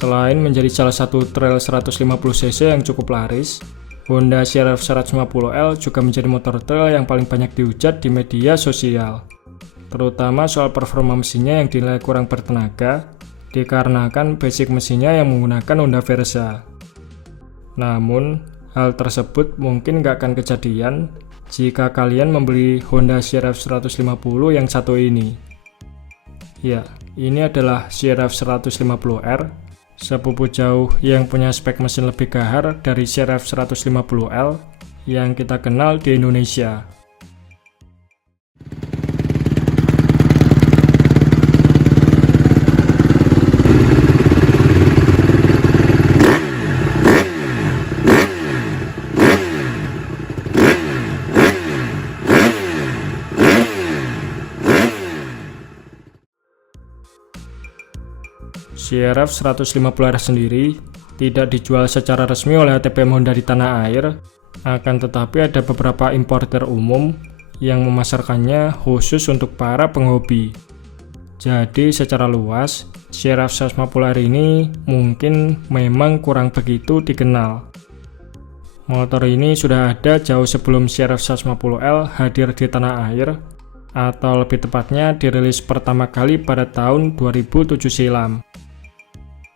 Selain menjadi salah satu trail 150cc yang cukup laris, Honda CR-V 150L juga menjadi motor trail yang paling banyak dihujat di media sosial, terutama soal performa mesinnya yang dinilai kurang bertenaga dikarenakan basic mesinnya yang menggunakan Honda Versa. Namun, hal tersebut mungkin gak akan kejadian jika kalian membeli Honda CR-V 150 yang satu ini. Ya, ini adalah CR-V 150R, sepupu jauh yang punya spek mesin lebih gahar dari CR-V 150L yang kita kenal di Indonesia. CR-V 150R sendiri tidak dijual secara resmi oleh ATPM Honda di tanah air, akan tetapi ada beberapa importer umum yang memasarkannya khusus untuk para penghobi. Jadi secara luas, CR-V 150R ini mungkin memang kurang begitu dikenal. Motor ini sudah ada jauh sebelum CR-V 150L hadir di tanah air, atau lebih tepatnya dirilis pertama kali pada tahun 2007 silam.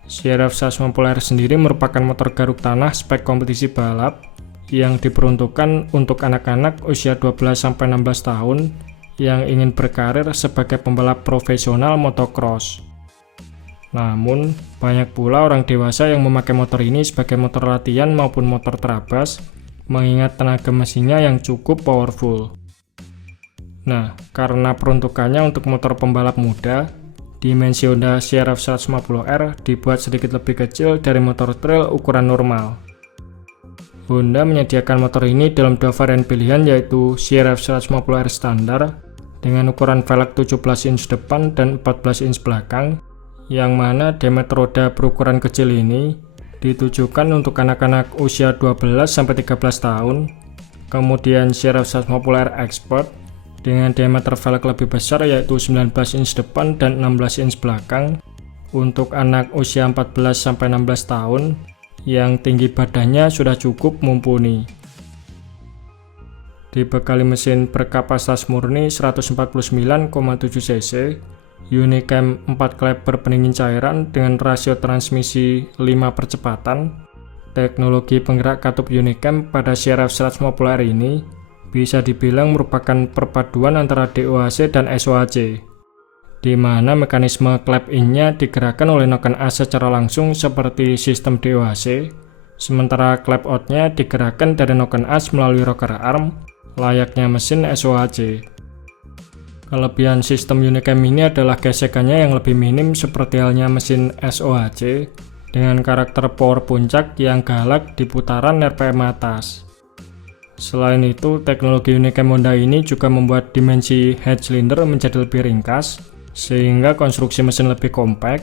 CR-V 150R sendiri merupakan motor garuk tanah spek kompetisi balap yang diperuntukkan untuk anak-anak usia 12-16 tahun yang ingin berkarir sebagai pembalap profesional motocross. Namun, banyak pula orang dewasa yang memakai motor ini sebagai motor latihan maupun motor terabas, mengingat tenaga mesinnya yang cukup powerful. Nah, karena peruntukannya untuk motor pembalap muda, dimensi Honda CR-V 150R dibuat sedikit lebih kecil dari motor trail ukuran normal. Honda menyediakan motor ini dalam dua varian pilihan, yaitu CR-V 150R standar dengan ukuran velg 17 inch depan dan 14 inch belakang, yang mana diameter roda berukuran kecil ini ditujukan untuk anak-anak usia 12-13 tahun. Kemudian CR-V 150R Expert dengan diameter velg lebih besar, yaitu 19 inch depan dan 16 inch belakang untuk anak usia 14-16 tahun yang tinggi badannya sudah cukup mumpuni. Dibekali mesin berkapasitas murni 149,7 cc, Unicam 4 klep berpendingin cairan dengan rasio transmisi 5 percepatan. Teknologi penggerak katup Unicam pada CR-V 150R ini bisa dibilang merupakan perpaduan antara DOHC dan SOHC, di mana mekanisme clap in-nya digerakkan oleh noken as secara langsung seperti sistem DOHC, sementara clap out-nya digerakkan dari noken as melalui rocker arm, layaknya mesin SOHC. Kelebihan sistem Unicam ini adalah gesekannya yang lebih minim seperti halnya mesin SOHC, dengan karakter power puncak yang galak di putaran RPM atas. Selain itu, teknologi Unicam Honda ini juga membuat dimensi head cylinder menjadi lebih ringkas, sehingga konstruksi mesin lebih kompak,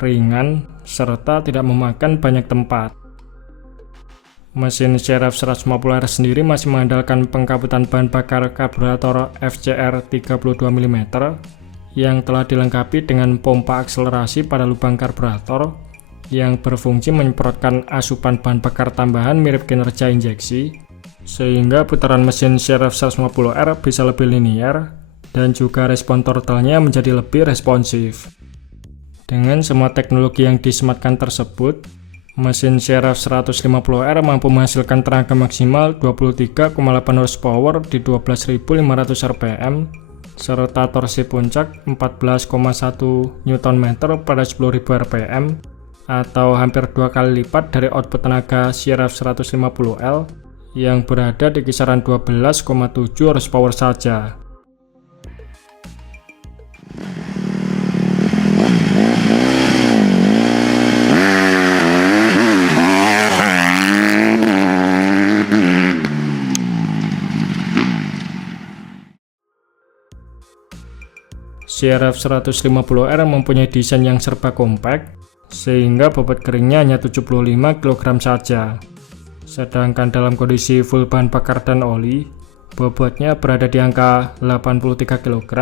ringan, serta tidak memakan banyak tempat. Mesin CR-V 150R sendiri masih mengandalkan pengkabutan bahan bakar karburator FCR 32 mm yang telah dilengkapi dengan pompa akselerasi pada lubang karburator yang berfungsi menyemprotkan asupan bahan bakar tambahan mirip kinerja injeksi, sehingga putaran mesin CR-V 150R bisa lebih linear dan juga respon throttle-nya menjadi lebih responsif. Dengan semua teknologi yang disematkan tersebut, mesin CR-V 150R mampu menghasilkan tenaga maksimal 23,8 horsepower di 12.500 rpm serta torsi puncak 14,1 Nm pada 10.000 rpm atau hampir 2 kali lipat dari output tenaga CR-V 150L yang berada di kisaran 12,7 horsepower saja. CR-V 150R mempunyai desain yang serba kompak, sehingga bobot keringnya hanya 75 kg saja. Sedangkan dalam kondisi full bahan bakar dan oli, bobotnya berada di angka 83 kg.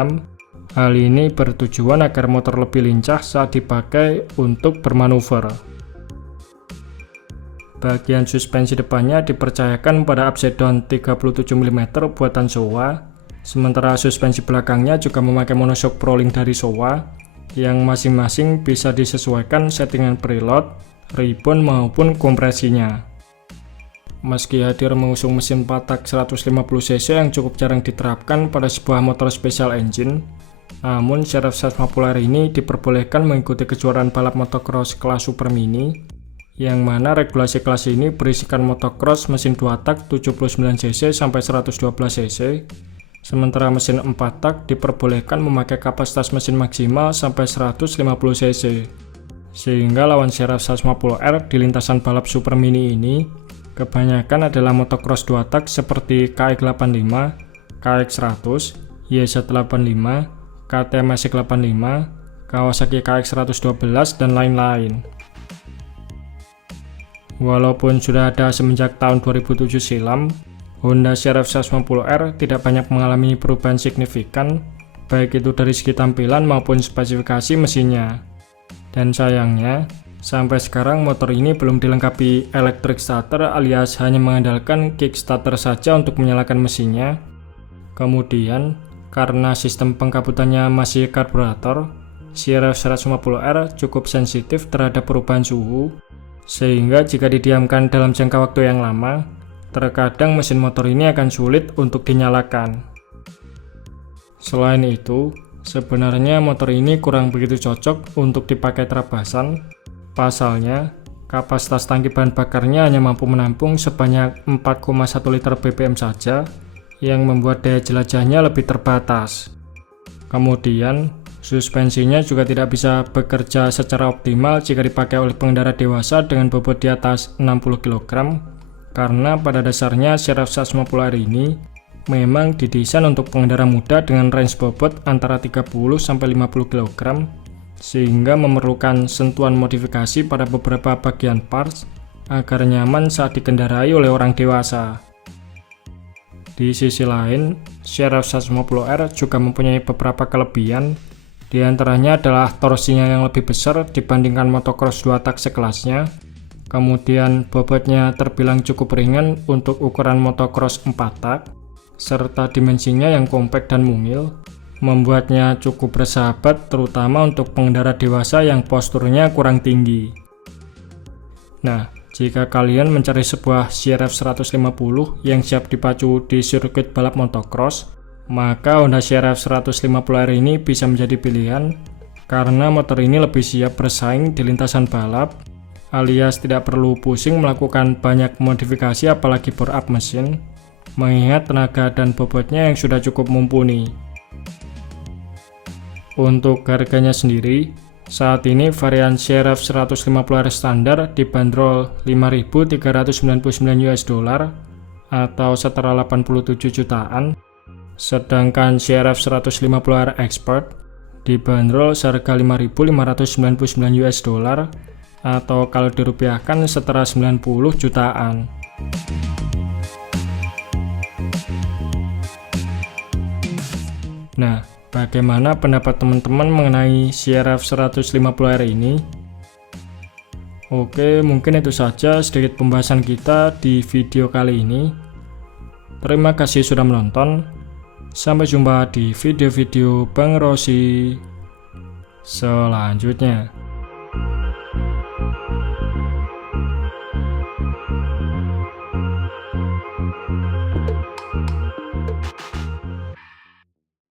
Hal ini bertujuan agar motor lebih lincah saat dipakai untuk bermanuver. Bagian suspensi depannya dipercayakan pada upside down 37 mm buatan Showa, sementara suspensi belakangnya juga memakai monoshock Prolink dari Showa, yang masing-masing bisa disesuaikan settingan preload, rebound maupun kompresinya. Meski hadir mengusung mesin 4 tak 150 cc yang cukup jarang diterapkan pada sebuah motor special engine, namun CRF 150R ini diperbolehkan mengikuti kejuaraan balap motocross kelas Super Mini, yang mana regulasi kelas ini berisikan motocross mesin 2 tak 79 cc sampai 112 cc, sementara mesin 4 tak diperbolehkan memakai kapasitas mesin maksimal sampai 150 cc. Sehingga lawan CRF 150R di lintasan balap Super Mini ini kebanyakan adalah motocross 2 tak seperti KX85, KX100, YZ85, KTM ASIC85, Kawasaki KX112, dan lain-lain. Walaupun sudah ada semenjak tahun 2007 silam, Honda CRF 150R tidak banyak mengalami perubahan signifikan, baik itu dari segi tampilan maupun spesifikasi mesinnya. Dan sayangnya, sampai sekarang motor ini belum dilengkapi electric starter alias hanya mengandalkan kickstarter saja untuk menyalakan mesinnya. Kemudian, karena sistem pengkabutannya masih karburator, CRF 150R cukup sensitif terhadap perubahan suhu, sehingga jika didiamkan dalam jangka waktu yang lama, terkadang mesin motor ini akan sulit untuk dinyalakan. Selain itu, sebenarnya motor ini kurang begitu cocok untuk dipakai terabasan. Pasalnya, kapasitas tangki bahan bakarnya hanya mampu menampung sebanyak 4,1 liter BBM saja, yang membuat daya jelajahnya lebih terbatas. Kemudian, suspensinya juga tidak bisa bekerja secara optimal jika dipakai oleh pengendara dewasa dengan bobot di atas 60 kg, karena pada dasarnya CRF 150R ini memang didesain untuk pengendara muda dengan range bobot antara 30-50 kg, sehingga memerlukan sentuhan modifikasi pada beberapa bagian parts agar nyaman saat dikendarai oleh orang dewasa. Di sisi lain, CRF 150R juga mempunyai beberapa kelebihan, di antaranya adalah torsinya yang lebih besar dibandingkan motocross 2 tak sekelasnya, kemudian bobotnya terbilang cukup ringan untuk ukuran motocross 4 tak, serta dimensinya yang kompak dan mungil, membuatnya cukup bersahabat terutama untuk pengendara dewasa yang posturnya kurang tinggi. Nah, jika kalian mencari sebuah CRF 150 yang siap dipacu di sirkuit balap motocross, maka Honda CRF 150R ini bisa menjadi pilihan karena motor ini lebih siap bersaing di lintasan balap, alias tidak perlu pusing melakukan banyak modifikasi apalagi bore up mesin, mengingat tenaga dan bobotnya yang sudah cukup mumpuni. Untuk harganya sendiri, saat ini varian CRF 150R standar dibanderol $5.399 atau setara 87 jutaan, sedangkan CRF 150R Expert dibanderol seharga $5.599 atau kalau dirupiahkan setara 90 jutaan. Nah, bagaimana pendapat teman-teman mengenai CRF 150R ini? Oke, mungkin itu saja sedikit pembahasan kita di video kali ini. Terima kasih sudah menonton. Sampai jumpa di video-video Bang Rossi selanjutnya.